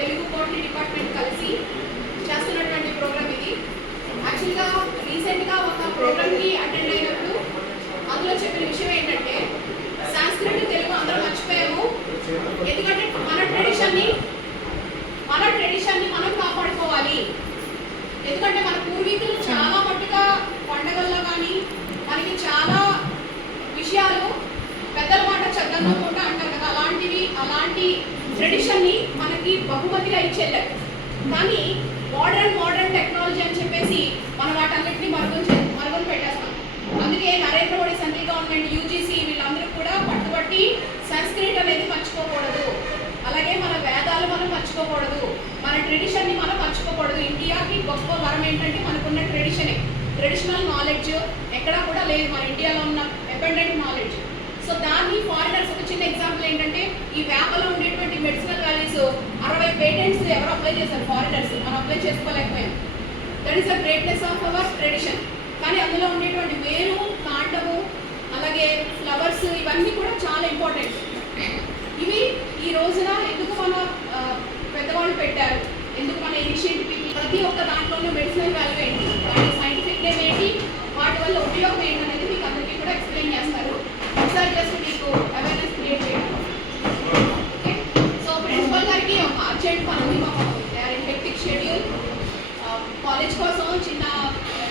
తెలుగు కోటి డిపార్ట్మెంట్ కలిసి చేస్తున్నటువంటి ప్రోగ్రామ్ ఇది. యాక్చువల్గా రీసెంట్గా ఒక ప్రోగ్రామ్కి అటెండ్ అయినప్పుడు అందులో చెప్పిన విషయం ఏంటంటే సంస్కృతి తెలుగు అందరం మర్చిపోయాము. ఎందుకంటే మన ట్రెడిషన్ని మనం కాపాడుకోవాలి. ఎందుకంటే మన పూర్వీకులు చాలా మట్టుగా పండగల్లో కానీ మనకి చాలా విషయాలు పెద్దల మాట చద్దనుకుంటా అంటారు కదా, అలాంటి ట్రెడిషన్ని మనకి బహుమతిగా ఇచ్చేళ్ళారు. కానీ మోడర్న్ టెక్నాలజీ అని చెప్పేసి మనం వాటన్నిటిని మరుగున పెట్టేస్తాం. అందుకే Narendra Modi central government UGC వీళ్ళందరూ కూడా పట్టుబట్టి సంస్కృతి అనేది మర్చిపోకూడదు, అలాగే మన వేదాలు మనం మర్చిపోకూడదు, మన ట్రెడిషన్ని మనం మర్చిపోకూడదు. ఇండియాకి గొప్ప వరం ఏంటంటే మనకున్న ట్రెడిషనల్ నాలెడ్జ్ ఎక్కడా కూడా లేదు మన ఇండియాలో ఉన్న అబెండెంట్ నాలెడ్జ్. సో దాన్ని ఫారినర్స్ ఒక చిన్న ఎగ్జాంపుల్ ఏంటంటే ఈ వేపలో ఉండేటువంటి మెడిసినల్ వాల్యూస్ 60 పేటెంట్స్ ఎవరు అప్లై చేశారు, ఫారినర్స్. మనం అప్లై చేసుకోలేకపోయాం. That is the greatness of our tradition. కానీ అందులో ఉండేటువంటి వేరు, కాండము, అలాగే ఫ్లవర్స్ ఇవన్నీ కూడా చాలా ఇంపార్టెంట్. ఇవి ఈ రోజున ఎందుకు మన పెద్దవాళ్ళు పెట్టారు, ఎందుకు మన ఇనిషియేటివ్ ప్రతి ఒక్క దాంట్లోనూ మెడిసినల్ వాల్యూ ఏంటి, వాటి సైంటిఫిక్ నేమ్ ఏంటి, వాటి వల్ల ఉపయోగం ఏంటనేది మీకు అందరికీ కూడా ఎక్స్ప్లెయిన్ చేస్తారు. ఒకసారి జస్ట్ మీకు అవేర్నెస్ క్రియేట్ చేయడం. ఓకే, సో ప్రిన్సిపల్ గారికి ఒక అర్జెంట్ పని ఉంది. హెక్టిక్ షెడ్యూల్, కాలేజ్ కోసం చిన్న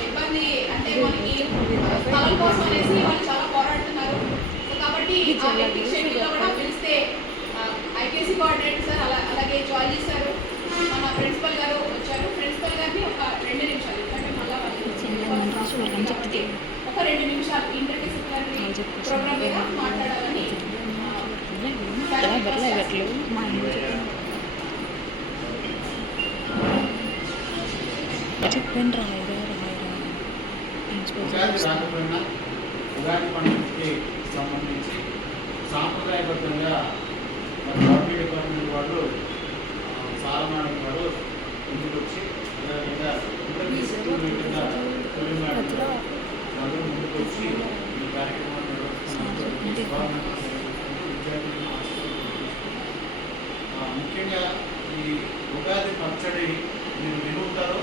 ఇబ్బంది, అంటే మనకి స్థలం కోసం అనేసి వాళ్ళు చాలా పోరాడుతున్నారు. సో కాబట్టి ఆ హెక్టిక్ షెడ్యూల్లో కూడా పిలిస్తే ఐపీఎస్సీ కోఆర్డినేటర్ సార్ అలాగే జాయిన్ చేశారు. మన ప్రిన్సిపల్ గారు వచ్చారు. ప్రిన్సిపల్ గారిని ఒక 2 నిమిషాలు, ఎందుకంటే మళ్ళీ ఒక 2 నిమిషాలు ఇంటర్ డిసిప్లినరీ ప్రోగ్రామ్ మీద మాట్లాడాలని చెప్పండి. ఉగాది పండుగకి సంబంధించి సాంప్రదాయబద్ధంగా గవర్నమెంట్ డిపార్ట్మెంట్ వాళ్ళు సారమానం వారు ఇంటికి వచ్చి అదేవిధంగా వాళ్ళు ముందుకు వచ్చి ఈ కార్యక్రమాన్ని నిర్వహిస్తున్నారు. ముఖ్యంగా ఈ ఉగాది పచ్చడి మీరు వినుంటారు.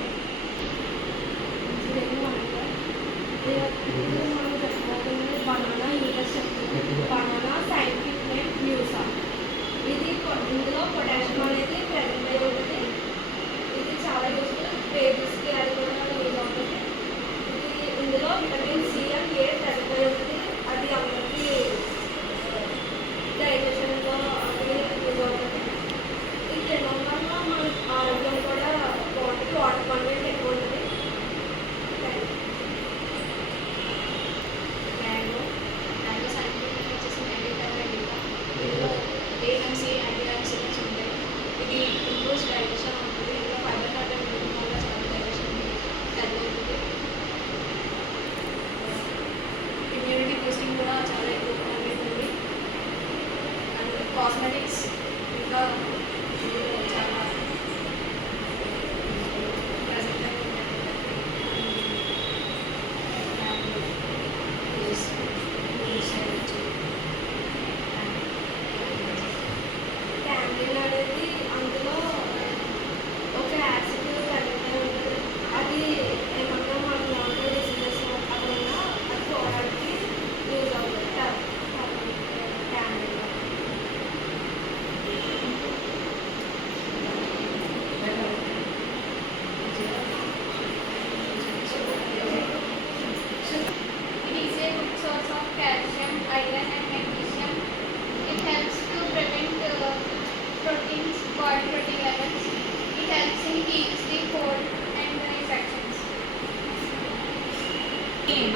Banana banana scientific name musa. ఇది ఇందులో పొటాషియం అనేది ప్రెజెంట్ అయి ఉంటుంది. ఇది చాలా యూస్ఫుల్, బేబీస్కి అది కూడా యూజ్ అవుతుంది. ఇది ఇందులో vitamin C and A present అయి ఉంటుంది. అది అందరికీ డైజెషన్లో అది యూజ్ అవుతుంది. ఇది తినడం వల్ల మన ఆరోగ్యం కూడా బాగుంటుంది. వాటర్ కంటెంట్ ఎక్కువ ఉంటుంది. కాస్మెటిక్స్ ఇంకా చాలా క్యామ్లిన్ అనేది అందులో ఒక యాసిడ్ కలిపి ఉంటుంది. అది ఏమన్నా మనకు లాంటి డిసీజెస్ అలా అది పోవడానికి యూజ్ అవుతుంది. Camlin proteins, body protein levels. It helps in keeps the cold and the infections.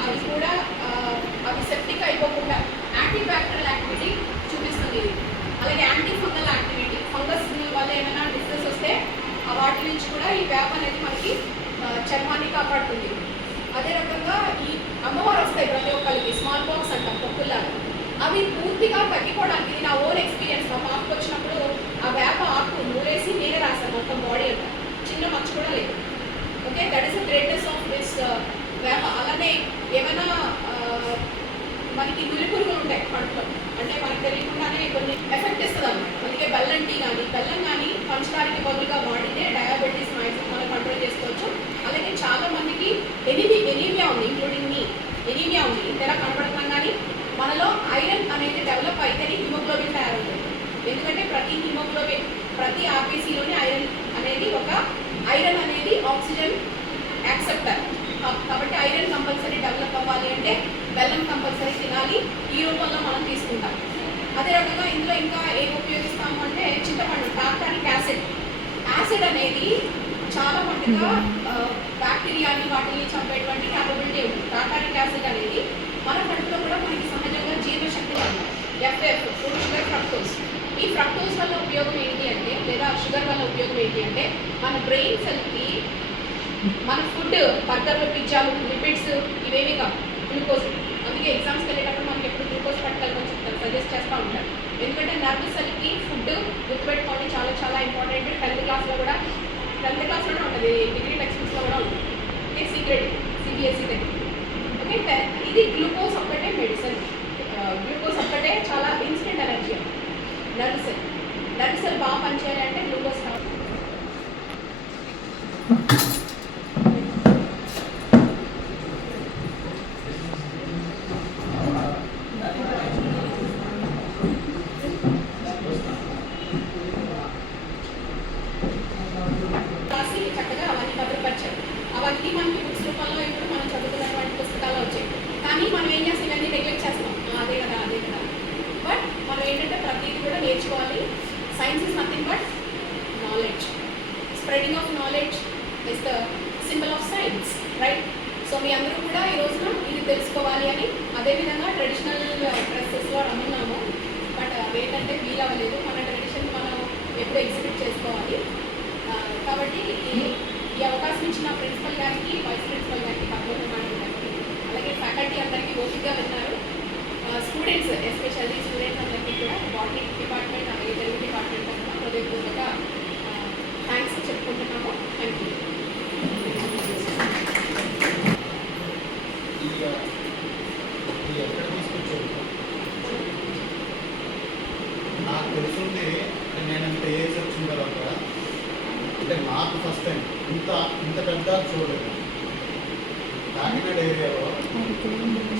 అవి కూడా అవి సెప్టిక్ అయిపోకుండా యాంటీ బ్యాక్టీరియల్ యాక్టివిటీ చూపిస్తుంది ఇది. అలాగే యాంటీ ఫంగల్ యాక్టివిటీ, ఫంగస్ వల్ల ఏమైనా డిసీజెస్ వస్తే వాటి నుంచి కూడా ఈ వేప అనేది మనకి చర్మాన్ని కాపాడుతుంది. అదే రకంగా ఈ అమ్మవారు వస్తాయి ప్రతి ఒక్కరికి, స్మాల్ బాక్స్ అంటాం పొక్కుల్లాగా, అవి పూర్తిగా తగ్గిపోవడానికి ఇది నా ఓన్ ఎక్స్పీరియన్స్. మా పాపకు వచ్చినప్పుడు ఆ వేప ఆకు నూరేసి నేనే రాశాను మొత్తం బాడీ అంతా, చిన్న మచ్చ కూడా లేదు. Okay, that is the greatness of this వేప. అలానే ఏమైనా మనకి నులి పురుగులు ఉంటాయి కడుపులో, అంటే మనకు తెలియకుండానే కొన్ని ఎఫెక్ట్ ఇస్తుంది అన్నమాట. అందుకే బెల్లం టీ కానీ బెల్లం కానీ పంచదారకి బదులుగా వాడితే డయాబెటీస్ మ్యాక్సిమం మనం కంట్రోల్ చేసుకోవచ్చు. అలాగే చాలా మందికి ఎనీమియా ఉంది, ఇంక్లూడింగ్ మీ ఎనీమియా ఉంది. ఇంతలా కనపడుతున్నాం కానీ మనలో ఐరన్ అనేది డెవలప్ అయితేనే హిమోగ్లోబిన్ తయారవుతుంది. ఎందుకంటే ప్రతి ఆర్బీసీలోని ఐరన్ అనేది ఆక్సిజన్ యాక్సెప్టర్. కాబట్టి ఐరన్ కంపల్సరీ డెవలప్ అవ్వాలి అంటే బెల్లం కంపల్సరీ తినాలి. ఈ రూపంలో మనం తీసుకుంటాం. అదే రకంగా ఇందులో ఇంకా ఏం ఉపయోగిస్తాము అంటే చింతపండు, టార్టారిక్ యాసిడ్ అనేది చాలా మట్టుగా బ్యాక్టీరియాని వాటిని చంపేటువంటి క్యాపబిలిటీ ఉంది. టార్టారిక్ యాసిడ్ అనేది మన కడుపులో కూడా మనకి సహజంగా జీవశక్తి ఉంది. FF food sugar fructose. ఈ ఫ్రక్టోజ్ వల్ల ఉపయోగం ఏంటి అంటే, లేదా షుగర్ వల్ల ఉపయోగం ఏంటి అంటే, మన బ్రెయిన్ సెల్కి మన ఫుడ్ బర్గర్లు, పిజ్జాలు, లిపిడ్స్ ఇవేమీ కాదు, గ్లూకోజ్. అందుకే ఎగ్జామ్స్కి వెళ్ళేటప్పుడు మనకి ఎప్పుడు గ్లూకోజ్ పట్టుకెళ్ళమని చెప్తారు, సజెస్ట్ చేస్తూ ఉంటారు. ఎందుకంటే నర్వ్ సెల్కి ఫుడ్ గుర్తుపెట్టుకోండి, చాలా చాలా ఇంపార్టెంట్. 10th క్లాస్లోనే ఉంటుంది, డిగ్రీ టెక్స్ట్ బుక్స్లో కూడా ఉంటుంది. ఓకే, సీక్రెట్ సిబిఎస్ఈ దగ్గర. ఓకే, ఇది గ్లూకోజ్ ఒక్కటే మెడిసిన్. గ్లూకోజ్ ఒక్కటే చాలా ఇన్స్టెంట్ ఎనర్జీ. నర్వ్ సెల్ బాగా పనిచేయాలంటే గ్లూకోజ్ కావాలి. చక్కగా అవన్నీ భద్రపరిచారు. అవన్నీ మనకి బుక్స్ రూపంలో ఇప్పుడు మనం చదువుతున్నటువంటి పుస్తకాలు వచ్చాయి. కానీ మనం ఏం చేస్తాం, ఇవన్నీ నెగ్లెక్ట్ చేస్తాం. అదే కదా. బట్ మనం ఏంటంటే ప్రతిదీ కూడా నేర్చుకోవాలి. Science is nothing but knowledge. Spreading of knowledge is the symbol of science, right? So మీ అందరూ కూడా ఈ రోజున ఇది తెలుసుకోవాలి అని. అదేవిధంగా ట్రెడిషనల్ డ్రెస్సెస్లో రమ్మన్నాము, బట్ అవేంటంటే వీలు అవ్వలేదు. మన ట్రెడిషన్ మనం ఎప్పుడు ఎగ్జిబిట్ చేసుకోవాలి. కాబట్టి ఈ అవకాశం ఇచ్చిన ప్రిన్సిపల్ గారికి, వైస్ ప్రిన్సిపల్ గారికి, పద్మనాభ మేడం గారికి, అలాగే ఫ్యాకల్టీ అందరికీ ఓపికగా విన్నారు. స్టూడెంట్స్, ఎస్పెషల్లీ స్టూడెంట్స్ అందరికీ కూడా బాటనీ డిపార్ట్మెంట్, అలాగే తెలుగు డిపార్ట్మెంట్ తరఫున హృదయపూర్వక థ్యాంక్స్ చెప్పుకుంటున్నాము. Thank you. ఎక్కడ తీసుకొచ్చారు? నాకు తెలుసుంది, నేను ఇంత ఏజ్ వచ్చిన తర్వాత అంటే నాకు ఫస్ట్ టైం ఇంత పెద్ద చూడలేదు. కాకినాడ ఏరియాలో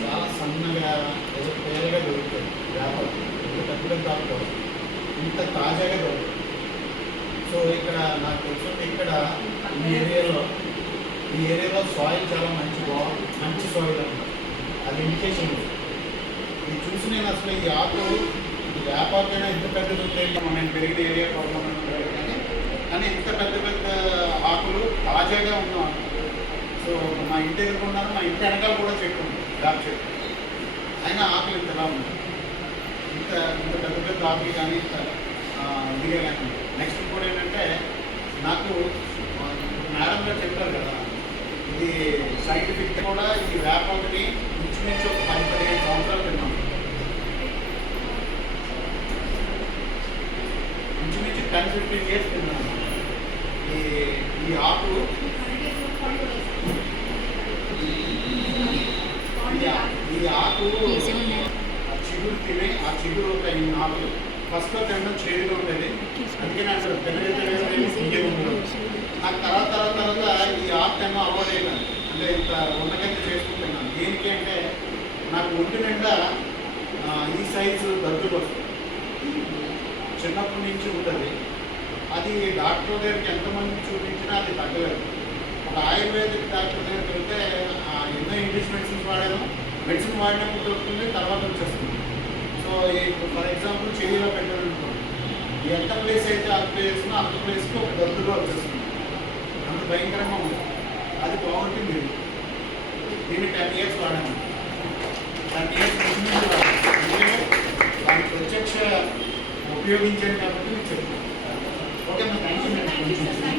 చాలా సన్నగా ఏదో పేరుగా దొరుకుతుంది వ్యాపారం. ఇంత పెద్ద పెద్ద ఆకుకూరలు ఇంత తాజాగా దొరుకుతుంది. సో ఇక్కడ నాకు తెలుసుంది, ఇక్కడ ఈ ఏరియాలో సాయిల్ చాలా మంచి సాయిల్ అన్నమాట. అది ఇండికేషన్. ఇది చూసి నేను అసలు ఈ ఆకు వ్యాపారమైనా ఇంత పెద్దది ఉంటుంది. నేను పెరిగిన ఏరియా కానీ ఇంత పెద్ద ఆకులు తాజాగా ఉన్నాం. సో మా ఇంటి ఎదుర్కొన్నాను, మా ఇంటి వెనకాల కూడా చెట్టు ఉంది, వేప చెట్టు. అయినా ఆకులు ఇంతలా ఉన్నాయి. ఇంత పెద్ద ఆకులు కానీ ఇంత ఇదిగా కానీ. నెక్స్ట్ కూడా ఏంటంటే, నాకు మేడం గారు చెప్పారు కదా, ఇది సైంటిఫిక్ కూడా ఈ వేపాకుని ఇంచుమించు ఒక 10-15 సంవత్సరాలు తిన్నాం. ఇంచుమించు 10-15 years తిన్నాను. ఈ ఆకు ఆ చిగురు తిని, ఆ చిగురు ఒక ఈ ఆకులు ఫస్ట్లో తినడం చేదుగా ఉండేది. అందుకే నాకు తినగలిగే ఉండదు. నాకు తర్వాత ఈ ఆకు తినడం అలవాటు అయిపోయింది. అంటే ఇంత ఉండగంట చేసుకుంటున్నాను. దేనికి అంటే, నాకు ఒంటి నిండా ఈ సైజు దగ్గులు వస్తుంది, చిన్నప్పటి నుంచి ఉంటుంది. అది డాక్టర్ దగ్గరికి ఎంతమంది చూపించినా అది తగ్గలేదు. ఒక ఆయుర్వేదిక్ డాక్టర్ దగ్గరికి వెళ్తే ఎన్నో ఇంగ్లీష్ మెడిసిన్స్ వాడాను. మెడిసిన్ వాడినప్పుడు దొరుకుతుంది, తర్వాత వచ్చేస్తుంది. సో ఫర్ ఎగ్జాంపుల్ చెయ్యిలో పెట్టాలనుకోండి, ఎంత ప్లేస్ అయితే ఆ ప్లేస్లో అంత ప్లేస్కి ఒక దగ్గుగా వచ్చేస్తుంది. అంత భయంకరంగా ఉంది. అది బాగుంటుంది. దీన్ని 10 years వాడాను. 10 years దానికి ప్రత్యక్ష ఉపయోగించాను కాబట్టి చెప్తాను. Okay, thank you.